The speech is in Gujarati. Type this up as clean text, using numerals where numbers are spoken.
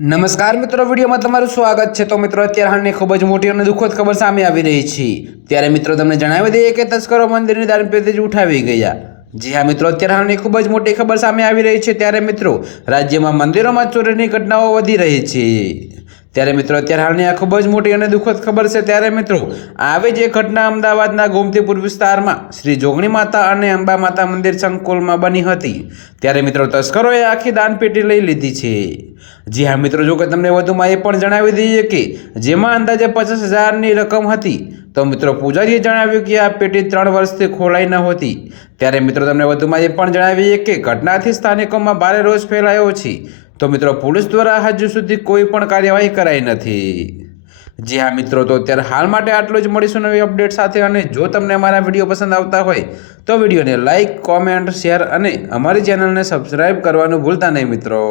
નમસ્કાર મિત્રો, વિડીયોમાં તમારું સ્વાગત છે। તો મિત્રો, અત્યારે હાલની ખૂબ જ મોટી અને દુઃખદ ખબર સામે આવી રહી છે। ત્યારે મિત્રો તમને જણાવી દઈએ કે તસ્કરો મંદિરની દાનપેટી ઉઠાવી ગયા। જી હા મિત્રો, અત્યારે હાલની ખૂબ જ મોટી ખબર સામે આવી રહી છે। ત્યારે મિત્રો, રાજ્યમાં મંદિરોમાં ચોરીની ઘટનાઓ વધી રહી છે। ત્યારે મિત્રો, અત્યારે હાલની આ ખૂબ જ મોટી અને દુઃખદ ખબર છે। ત્યારે મિત્રો, આવી જ એક ઘટના અમદાવાદના ગોમતીપુર વિસ્તારમાં શ્રી જોગણી માતા અને અંબા માતા મંદિર સંકુલમાં બની હતી। ત્યારે મિત્રો, તસ્કરોએ આખી દાનપેટી લઈ લીધી છે। જી હા મિત્રો, જો કે તમને વધુમાં એ પણ જણાવી દઈએ કે જેમાં અંદાજે 50,000ની રકમ હતી। તો મિત્રો, પૂજારીએ જણાવ્યું કે આ પેટી 3 વર્ષથી ખોલાઈ ન હતી। ત્યારે મિત્રો, તમને વધુમાં એ પણ જણાવીએ કે ઘટનાથી સ્થાનિકોમાં ભારે રોષ ફેલાયો છે। તો મિત્રો, પોલીસ દ્વારા હજુ સુધી કોઈ પણ કાર્યવાહી કરાઈ નથી। જી હા મિત્રો, તો અત્યારે હાલ માટે આટલું જ। મળીશું નવી અપડેટ સાથે। અને જો તમને અમારા વિડીયો પસંદ આવતા હોય તો વિડીયોને લાઇક, કોમેન્ટ, શેર અને અમારી ચેનલને સબસ્ક્રાઈબ કરવાનું ભૂલતા નહીં મિત્રો।